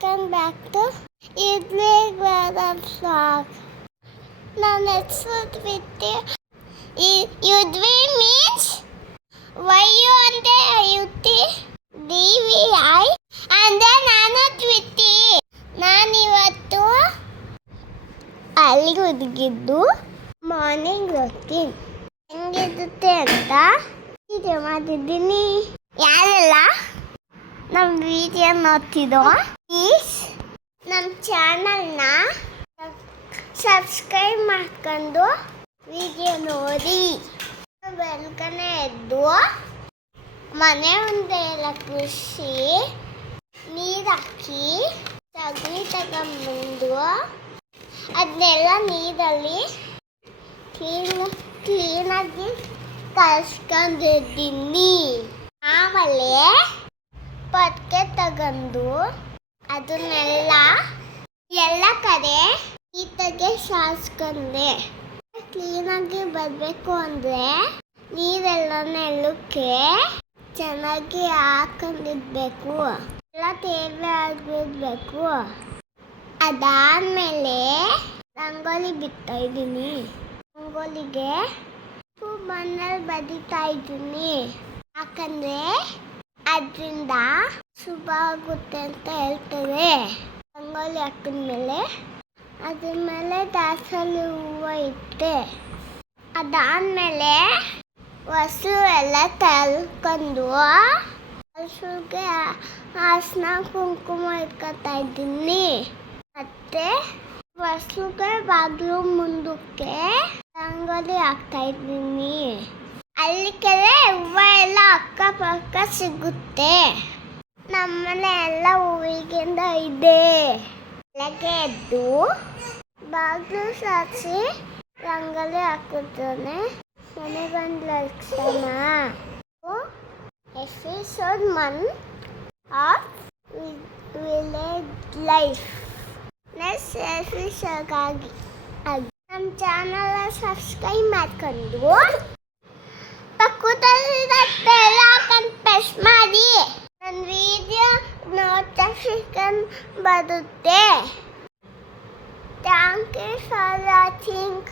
Welcome back to Yudvik brother vlog. ನನ್ನ ಹೆಸರು ದ್ವಿತಿ. ಯುದ್ವಿ means ವೈಯು ಅಂತ ಯುತಿ DVI ಅಂದರೆ ನಾನು ದ್ವಿತಿ. ನಾನಿವತ್ತು ಅಲ್ಲಿಗೆ ಹೋಗಿದ್ದು ಮಾರ್ನಿಂಗ್ ರುಟೀನ್ ಹೆಂಗಿರುತ್ತೆ ಅಂತ ವಿಡಿಯೋ ಮಾಡಿದ್ದೀನಿ. ಯಾರೆಲ್ಲ ನಮ್ಮ ವಿಡಿಯೋ ನೋಡ್ತಿದ್ದೋ ಪ್ಲೀಸ್ ನಮ್ಮ ಚಾನಲ್ನ ಸಬ್ಸ್ಕ್ರೈಬ್ ಮಾಡ್ಕೊಂಡು ವಿಡಿಯೋ ನೋಡಿ. ಬೆಳಗ್ಗೆನೇ ಎದ್ದು ಮನೆ ಮುಂದೆ ಎಲ್ಲ ಕೃಷಿ ನೀರು ಹಾಕಿ ಸಗಣಿ ತಗೊಂಬಂದು ಅದನ್ನೆಲ್ಲ ನೀರಲ್ಲಿ ಕ್ಲೀನಾಗಿ ಕಲ್ಸ್ಕೊಂಡಿದ್ದೀನಿ. ಆಮೇಲೆ ಪೊಟ್ಕೆ ತಗೊಂಡು ಅದನ್ನೆಲ್ಲ ಎಲ್ಲ ಕಡೆ ನೀಟಾಗಿ ಸಾರಿಸ್ಕೊಂಡೆ. ಕ್ಲೀನಾಗಿ ಬರಬೇಕು ಅಂದರೆ ನೀರೆಲ್ಲ ನೆಲಕ್ಕೆ ಚೆನ್ನಾಗಿ ಹಾಕೊಂಡಿರ್ಬೇಕು, ಎಲ್ಲ ತೇವೆ ಆಗಿರ್ಬೇಕು. ಅದಾದಮೇಲೆ ರಂಗೋಲಿ ಬಿಡ್ತಾ ಇದ್ದೀನಿ. ರಂಗೋಲಿಗೆ ಮಣ್ಣಲ್ಲಿ ಬದಿತಾ ಇದ್ದೀನಿ, ಯಾಕಂದರೆ ಅದರಿಂದ ಶುಭ ಆಗುತ್ತೆ ಅಂತ ಹೇಳ್ತಾರೆ. ರಂಗೋಲಿ ಹಾಕಿದ್ಮೇಲೆ ಅದ್ರ ಮೇಲೆ ದಾಸವಾಳ ಹೂವು ಇಟ್ಟೆ. ಅದಾದಮೇಲೆ ಹಸು ಎಲ್ಲ ತಳ್ಕೊಂಡು ಹಸುಗೆ ಅರಿಶಿನ ಕುಂಕುಮ ಇಟ್ಕೊತಾ ಇದ್ದೀನಿ. ಮತ್ತು ಹಸುಗೆ ಬಾಗಿಲು ಮುಂದಕ್ಕೆ ರಂಗೋಲಿ ಹಾಕ್ತಾ ಇದ್ದೀನಿ. ಅಲ್ಲಿ ಕೆಲ ಹೂವು ಎಲ್ಲ ಅಕ್ಕಪಕ್ಕ ಸಿಗುತ್ತೆ. ನಮ್ಮನೆ ಎಲ್ಲ ಹೂವಿಗಿಂದ ಇದೆ. ಬೆಳಗ್ಗೆ ಎದ್ದು ಬಾಗಿಲು ಸಾರಿಸಿ ರಂಗೋಲಿ ಹಾಕಿದ್ದಾನೆ. ಮನೆಗೊಂದು ಲಕ್ಷಣ episode 1 of village life. Next ಎಪಿಸೋಡ್ಗಾಗಿ ನಮ್ಮ ಚಾನಲ್ ಸಬ್ಸ್ಕ್ರೈಬ್ ಮಾಡ್ಕೊಂಡು ಪಕ್ಕದಲ್ಲಿರೋ ಬೆಲ್ ಐಕಾನ್ ಪ್ರೆಸ್ ಮಾಡಿ. ನನ್ನ ವಿಡಿಯೋ ನೋಟಿಫಿಕೇಶನ್ ಬರುತ್ತೆ. Thank you for watching.